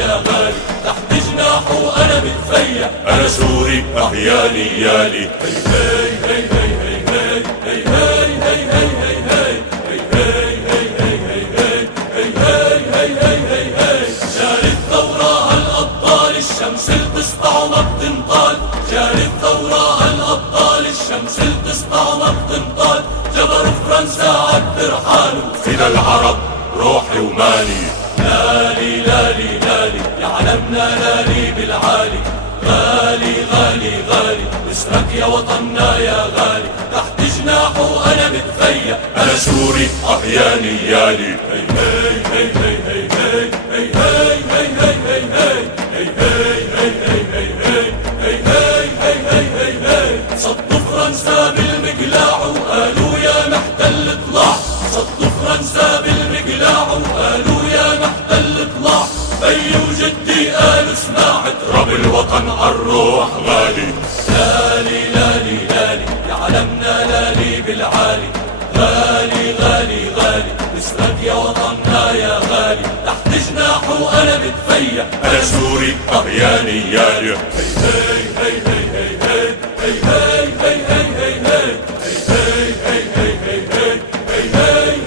يا غالي، تحت جناحه أنا بتفيا، أنا سوري أحياني يالي. هي هي هي هي هي هي هي هي هي جاري الثورة هالأبطال، الشمس اللي تسطع وما بتنطال، جاري الثورة هالأبطال، الشمس اللي تسطع وما بتنطال، جبروا فرنسا عالترحال وفدا العرب روحي ومالي. لالي لالي لالي يا علمنا لالي بالعالي، غالي غالي غالي اسمك يا وطننا يا غالي، تحت جناحه أنا بتفيا، أنا سوري أحياني يالي. هي هي هي هي هي هي هي هي هي صدوا فرنسا بالمقلاع وقالوا يا محتل اطلع، صدوا فرنسا بالمقلاع وقالوا يا محتل اطلع، بي وجدي قالوا اسمع تراب الوطن عالروح غالي. لالي لالي لالي يا علمنا لالي بالعالي، غالي غالي غالي اسمك يا وطننا يا غالي، تحت جناحه أنا بتفيا، أنا سوري أحياني يالي. هي هي هي هي هي هي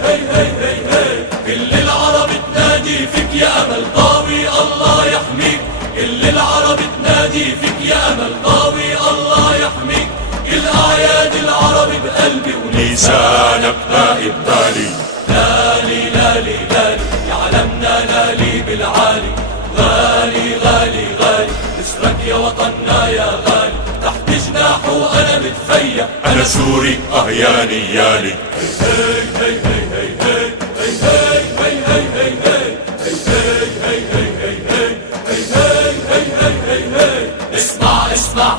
هي هي هي كل العرب تنادي فيك يا أمل ضاوي الله يحميك، كل العرب تنادي فيك يا أمل ضاوي الله يحميك، كل أعياد العرب بقلبي ولسانك نائب تالي. لالي لالي لالي يا علمنا لالي بالعالي، غالي غالي غالي اسمك يا وطننا يا غالي، تحت جناحه أنا بتفيا، أنا سوري أحياني يالي. هي هي هي هي هي هي هي هي اسمع اسمع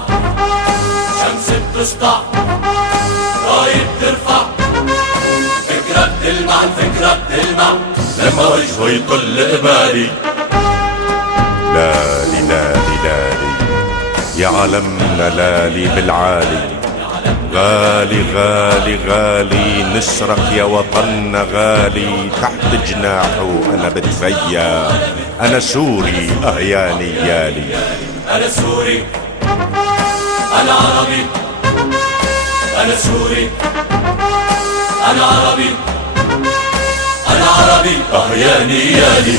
شمس بتسطع، راية بترفع، فكرة بتلمع الفكرة بتلمع، لما وجهه يطل قبالي. لالي لالي لالي يا علمنا لالي بالعالي، غالي غالي غالي نسرك يا وطننا غالي، تحت جناحه أنا بتفيا، أنا سوري أحياني يالي. أنا سوري أنا عربي، أنا سوري أنا عربي، أنا عربي أحياني يالي.